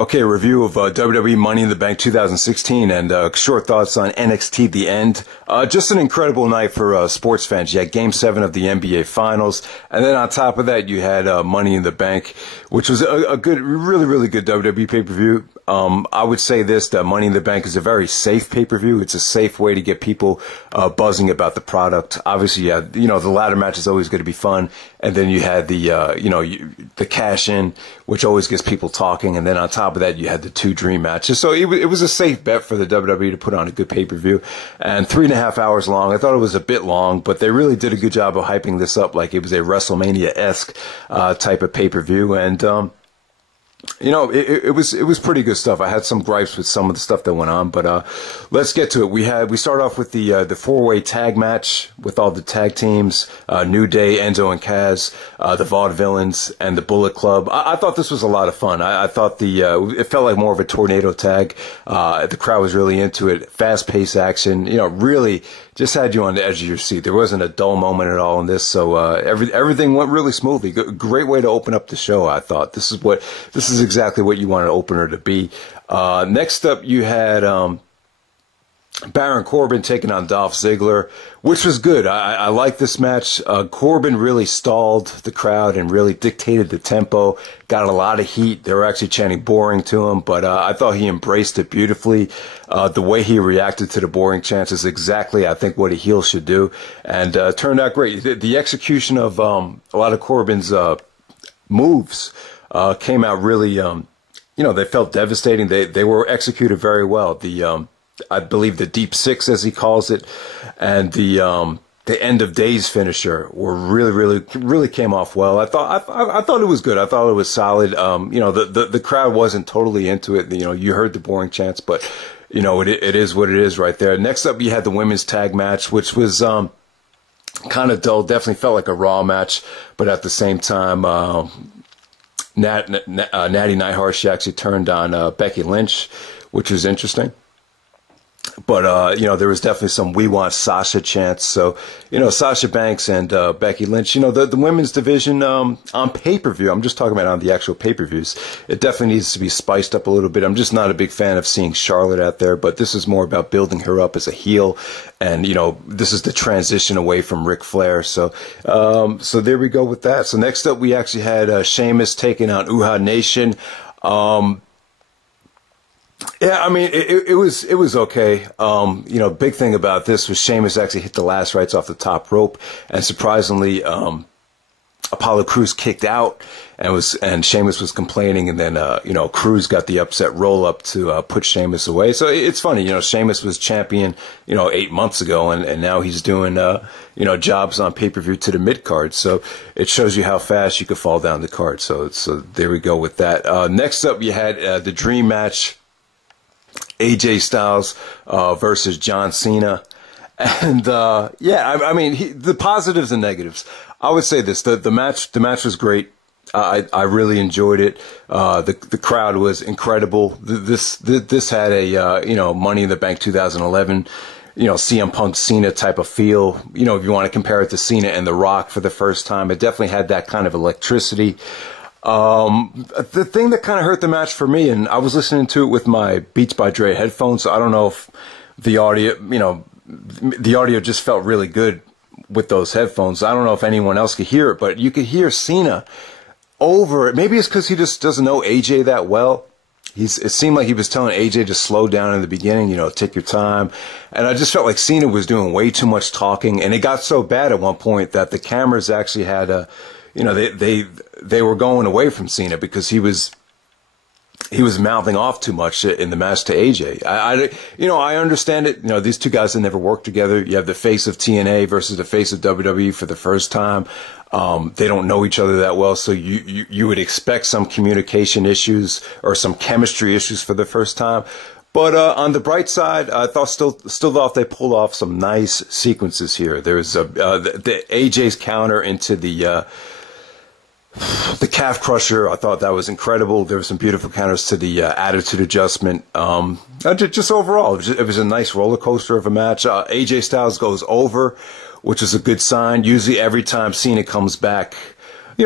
Okay, a review of WWE Money in the Bank 2016 and short thoughts on NXT The End. Just an incredible night for sports fans. You had Game 7 of the NBA Finals, and then on top of that, you had Money in the Bank, which was a good, really good WWE pay-per-view. I would say this, that Money in the Bank is a very safe pay-per-view. It's a safe way to get people buzzing about the product. Obviously, the ladder match is always going to be fun, and then you had the the cash-in, which always gets people talking, and then on top of that, you had the two dream matches. So it was a safe bet for the WWE to put on a good pay-per-view. And 3.5 hours long. I thought it was a bit long, but they really did a good job of hyping this up like it was a WrestleMania-esque type of pay-per-view. And it was pretty good stuff. I had some gripes with some of the stuff that went on, but let's get to it. We start off with the 4-way tag match with all the tag teams, New Day, Enzo and Kaz, the Vaudevillains, and the Bullet Club. I thought this was a lot of fun. I thought it felt like more of a tornado tag. The crowd was really into it. Fast-paced action. Really just had you on the edge of your seat. There wasn't a dull moment at all in this, so everything went really smoothly. Great way to open up the show, I thought. This is exactly what you want an opener to be. Next up, you had Baron Corbin taking on Dolph Ziggler, which was good. I like this match. Corbin really stalled the crowd and really dictated the tempo, got a lot of heat. They were actually chanting boring to him, but I thought he embraced it beautifully. The way he reacted to the boring chants is exactly, I think, what a heel should do, and turned out great. The execution of a lot of Corbin's moves came out really, they felt devastating. They were executed very well. I believe the Deep Six, as he calls it, and the End of Days finisher were really came off well. I thought it was good. I thought it was solid. The crowd wasn't totally into it. You heard the boring chants, but it is what it is right there. Next up, you had the women's tag match, which was kind of dull. Definitely felt like a Raw match, but at the same time, Natty Neidhart, she actually turned on Becky Lynch, which was interesting. But, there was definitely some "We Want Sasha" chants. So, Sasha Banks and Becky Lynch, the women's division on pay-per-view, I'm just talking about on the actual pay-per-views, it definitely needs to be spiced up a little bit. I'm just not a big fan of seeing Charlotte out there, but this is more about building her up as a heel. And, this is the transition away from Ric Flair. So there we go with that. So next up, we actually had Sheamus taking on Uhaa Nation. Yeah, I mean, it was okay. Big thing about this was Sheamus actually hit the last rites off the top rope, and surprisingly, Apollo Crews kicked out, and Sheamus was complaining, and then Crews got the upset roll up to put Sheamus away. So it's funny, Sheamus was champion 8 months ago, and now he's doing jobs on pay-per-view to the mid card. So it shows you how fast you could fall down the card. So there we go with that. Next up, you had the dream match. AJ Styles versus John Cena. And the positives and negatives. I would say this, the match was great. I really enjoyed it. The crowd was incredible. This had a Money in the Bank 2011 CM Punk Cena type of feel. If you want to compare it to Cena and The Rock for the first time, it definitely had that kind of electricity. The thing that kind of hurt the match for me, and I was listening to it with my Beats by Dre headphones, so I don't know if the audio just felt really good with those headphones. I don't know if anyone else could hear it, but you could hear Cena over it. Maybe it's because he just doesn't know AJ that well. It seemed like he was telling AJ to slow down in the beginning, take your time. And I just felt like Cena was doing way too much talking, and it got so bad at one point that the cameras actually had they were going away from Cena because he was mouthing off too much in the match to AJ. I understand it. These two guys have never worked together. You have the face of TNA versus the face of WWE for the first time. They don't know each other that well, so you would expect some communication issues or some chemistry issues for the first time. But on the bright side, I thought still thought they pulled off some nice sequences here. There's the AJ's counter into the calf crusher. I thought that was incredible. There were some beautiful counters to the attitude adjustment. Just overall, it was a nice roller coaster of a match. AJ Styles goes over, which is a good sign. Usually every time Cena comes back,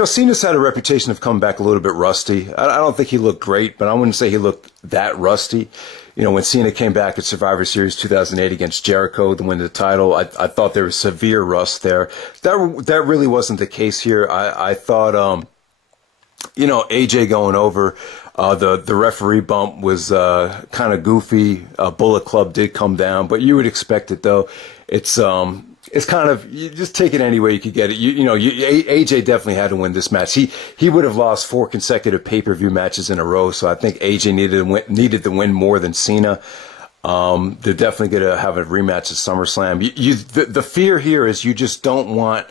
Cena's had a reputation of coming back a little bit rusty. I don't think he looked great, but I wouldn't say he looked that rusty. When Cena came back at Survivor Series 2008 against Jericho to win the title, I thought there was severe rust there. That really wasn't the case here. I thought, AJ going over, the referee bump was kind of goofy. Bullet Club did come down, but you would expect it though. It's kind of, you just take it any way you could get it. AJ definitely had to win this match. He would have lost 4 consecutive pay-per-view matches in a row, so I think AJ needed to win more than Cena. They're definitely going to have a rematch at SummerSlam. The fear here is you just don't want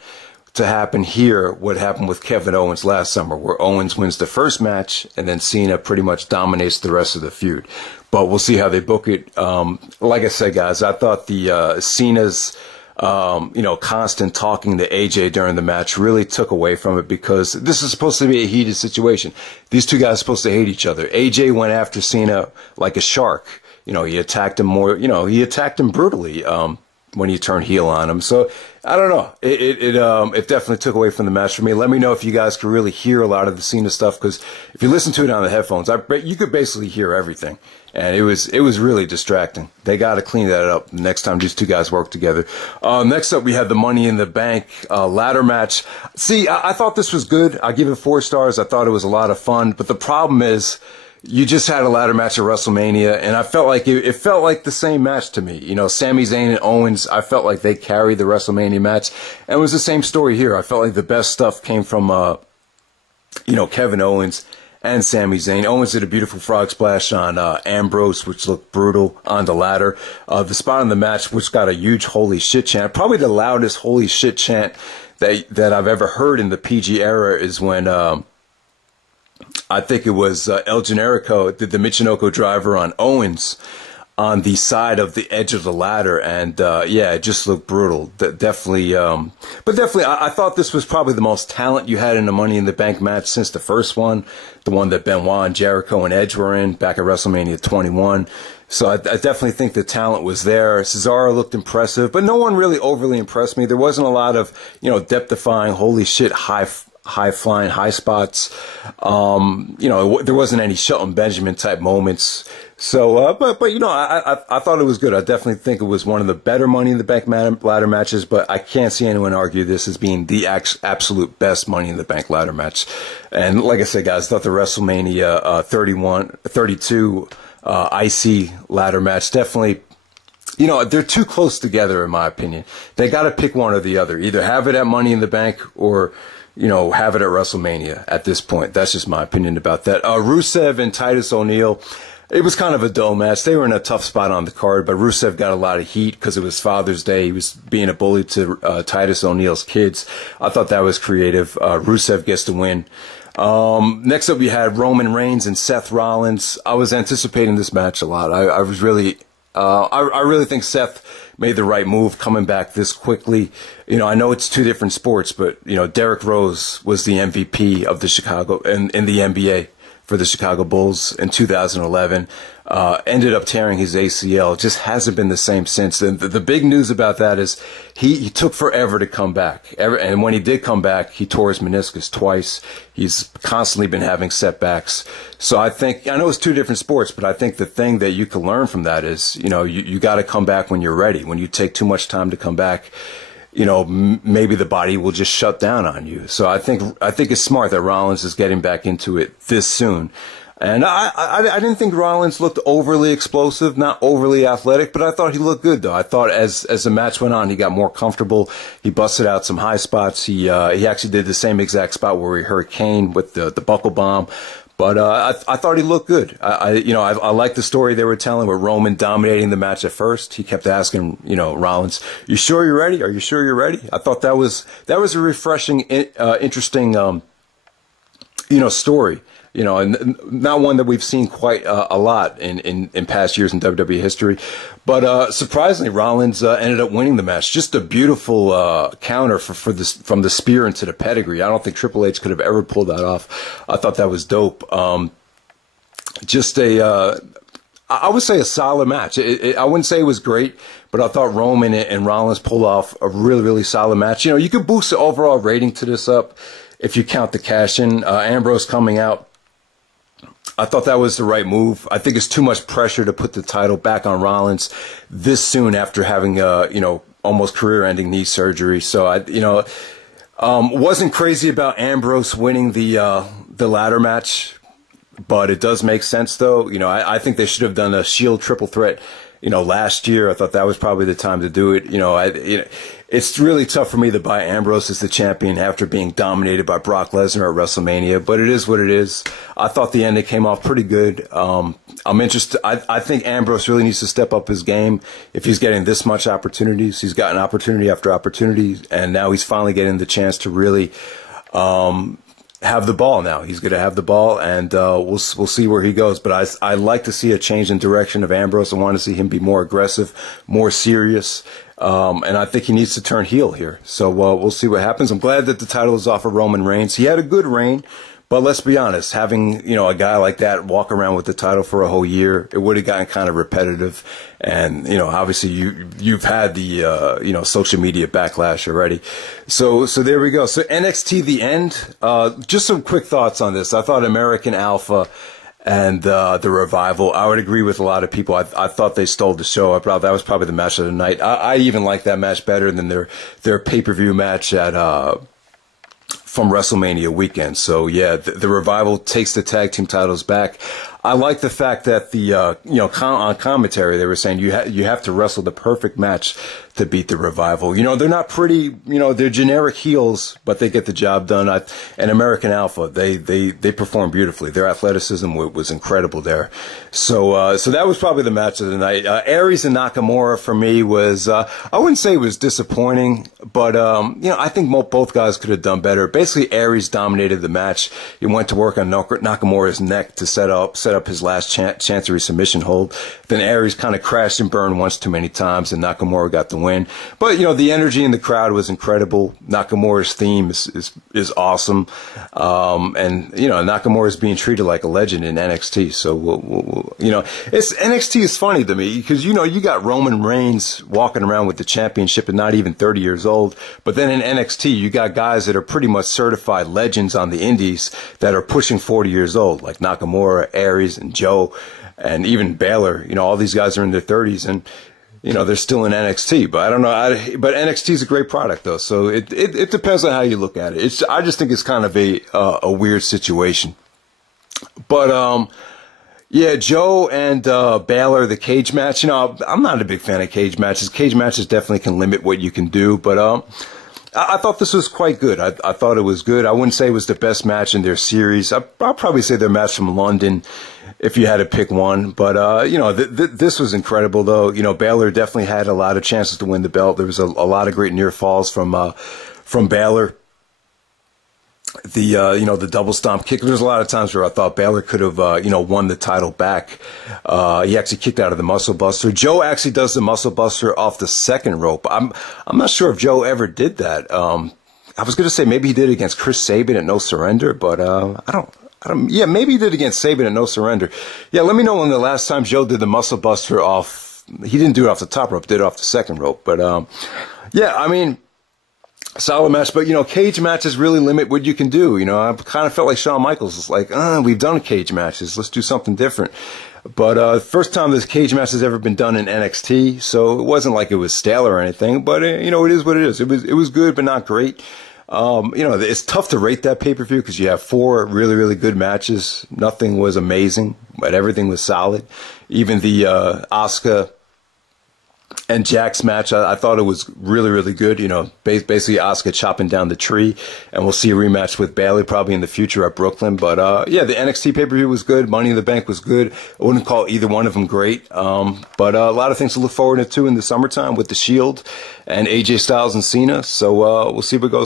to happen here what happened with Kevin Owens last summer, where Owens wins the first match and then Cena pretty much dominates the rest of the feud. But we'll see how they book it. Like I said, guys, I thought the Cena's constant talking to AJ during the match really took away from it, because this is supposed to be a heated situation. These two guys are supposed to hate each other. AJ went after Cena like a shark. He attacked him he attacked him brutally, when he turned heel on him. So I don't know. It definitely took away from the match for me. Let me know if you guys could really hear a lot of the Cena stuff, because if you listen to it on the headphones, I bet you could basically hear everything. And it was really distracting. They got to clean that up the next time these two guys work together. Next up, we had the Money in the Bank ladder match. See, I thought this was good. I give it 4 stars. I thought it was a lot of fun. But the problem is, you just had a ladder match at WrestleMania, and I felt like it felt like the same match to me. Sami Zayn and Owens, I felt like they carried the WrestleMania match. And it was the same story here. I felt like the best stuff came from, Kevin Owens and Sami Zayn. Owens did a beautiful frog splash on Ambrose, which looked brutal on the ladder. The spot in the match, which got a huge holy shit chant, probably the loudest holy shit chant that I've ever heard in the PG era, is when I think it was El Generico did the Michinoku driver on Owens on the side of the edge of the ladder, and it just looked brutal. Definitely, I thought this was probably the most talent you had in a Money in the Bank match since the first one, the one that Benoit and Jericho and Edge were in back at WrestleMania 21. So I definitely think the talent was there. Cesaro looked impressive, but no one really overly impressed me. There wasn't a lot of depth-defying, holy shit, high-flying, high spots. There wasn't any Shelton Benjamin type moments. So, but I thought it was good. I definitely think it was one of the better Money in the Bank ladder matches, but I can't see anyone argue this as being the absolute best Money in the Bank ladder match. And like I said, guys, I thought the WrestleMania 32 IC ladder match definitely, they're too close together in my opinion. They got to pick one or the other. Either have it at Money in the Bank or have it at WrestleMania at this point. That's just my opinion about that. Rusev and Titus O'Neil, it was kind of a dull match. They were in a tough spot on the card, but Rusev got a lot of heat because it was Father's Day. He was being a bully to Titus O'Neil's kids. I thought that was creative. Rusev gets the win. Next up, we had Roman Reigns and Seth Rollins. I was anticipating this match a lot. I really think Seth made the right move coming back this quickly. I know it's 2 different sports, but, Derrick Rose was the MVP of the Chicago in the NBA for the Chicago Bulls in 2011. Ended up tearing his ACL. Just hasn't been the same since. And the big news about that is he took forever to come back. And when he did come back, he tore his meniscus twice. He's constantly been having setbacks. So I know it's 2 different sports, but I think the thing that you can learn from that is, you got to come back when you're ready. When you take too much time to come back, maybe the body will just shut down on you. So I think it's smart that Rollins is getting back into it this soon. And I didn't think Rollins looked overly explosive, not overly athletic, but I thought he looked good though. I thought as the match went on, he got more comfortable. He busted out some high spots. He actually did the same exact spot where he hurt Kane with the buckle bomb. But I thought he looked good. I like the story they were telling with Roman dominating the match at first. He kept asking, Rollins, "You sure you're ready? Are you sure you're ready?" I thought that was a refreshing, interesting, story. And not one that we've seen quite a lot in past years in WWE history. But surprisingly, Rollins ended up winning the match. Just a beautiful counter from the spear into the pedigree. I don't think Triple H could have ever pulled that off. I thought that was dope. I would say a solid match. I wouldn't say it was great, but I thought Roman and Rollins pulled off a really, really solid match. You could boost the overall rating to this up if you count the cash in. Ambrose coming out, I thought that was the right move. I think it's too much pressure to put the title back on Rollins this soon after having, almost career-ending knee surgery. So wasn't crazy about Ambrose winning the ladder match, but it does make sense though. I think they should have done a Shield triple threat. Last year, I thought that was probably the time to do it. It's really tough for me to buy Ambrose as the champion after being dominated by Brock Lesnar at WrestleMania, but it is what it is. I thought the ending came off pretty good. I'm interested. I think Ambrose really needs to step up his game if he's getting this much opportunities. He's gotten opportunity after opportunity, and now he's finally getting the chance to really have the ball now. He's going to have the ball, and we'll see where he goes. But I like to see a change in direction of Ambrose. I want to see him be more aggressive, more serious, and I think he needs to turn heel here. So we'll see what happens. I'm glad that the title is off of Roman Reigns. He had a good reign, but let's be honest, having a guy like that walk around with the title for a whole year, it would have gotten kind of repetitive. And obviously you've had the social media backlash already. So there we go. So NXT The End. Just some quick thoughts on this. I thought American Alpha and the Revival, I would agree with a lot of people. I thought they stole the show. I thought that was probably the match of the night. I even like that match better than their pay-per-view match at from WrestleMania weekend. So yeah, the Revival takes the tag team titles back. I like the fact that the on commentary they were saying you have to wrestle the perfect match to beat the Revival. They're not pretty, they're generic heels, but they get the job done. And American Alpha, they perform beautifully. Their athleticism was incredible there. So that was probably the match of the night. Aries and Nakamura for me was, I wouldn't say it was disappointing, but I think both guys could have done better. Basically, Aries dominated the match. He went to work on Nakamura's neck to set up his last Chancery submission hold. Then Aries kind of crashed and burned once too many times, and Nakamura got the win. But the energy in the crowd was incredible. Nakamura's theme is awesome, and Nakamura is being treated like a legend in NXT. So it's NXT is funny to me because you got Roman Reigns walking around with the championship and not even 30 years old, but then in NXT you got guys that are pretty much certified legends on the indies that are pushing 40 years old, like Nakamura, Aries, and Joe, and even Baylor. All these guys are in their 30s, and they're still in NXT. But I don't know. But NXT is a great product, though. So it depends on how you look at it. I just think it's kind of a weird situation. But yeah, Joe and Baylor, the cage match. I'm not a big fan of cage matches. Cage matches definitely can limit what you can do, but I thought this was quite good. I thought it was good. I wouldn't say it was the best match in their series. I'll probably say their match from London, if you had to pick one. But, this was incredible, though. Baylor definitely had a lot of chances to win the belt. There was a lot of great near falls from Baylor. The double stomp kick. There's a lot of times where I thought Baylor could have, won the title back. He actually kicked out of the muscle buster. Joe actually does the muscle buster off the second rope. I'm not sure if Joe ever did that. I was going to say maybe he did against Chris Sabin at No Surrender, but, yeah, maybe he did against Sabin at No Surrender. Yeah, let me know when the last time Joe did the muscle buster off, he didn't do it off the top rope, did it off the second rope. But, yeah, I mean, solid match, but cage matches really limit what you can do. I kind of felt like Shawn Michaels was like, we've done cage matches, let's do something different. But first time this cage match has ever been done in NXT, so it wasn't like it was stale or anything. But it is what it is. It was good, but not great. It's tough to rate that pay-per-view because you have 4 really, really good matches. Nothing was amazing, but everything was solid. Even the Asuka and Jax match, I thought it was really, really good. Basically Asuka chopping down the tree, and we'll see a rematch with Bayley probably in the future at Brooklyn. But yeah, the NXT pay-per-view was good. Money in the Bank was good. I wouldn't call either one of them great, but a lot of things to look forward to in the summertime with the Shield and AJ Styles and Cena. So we'll see what goes.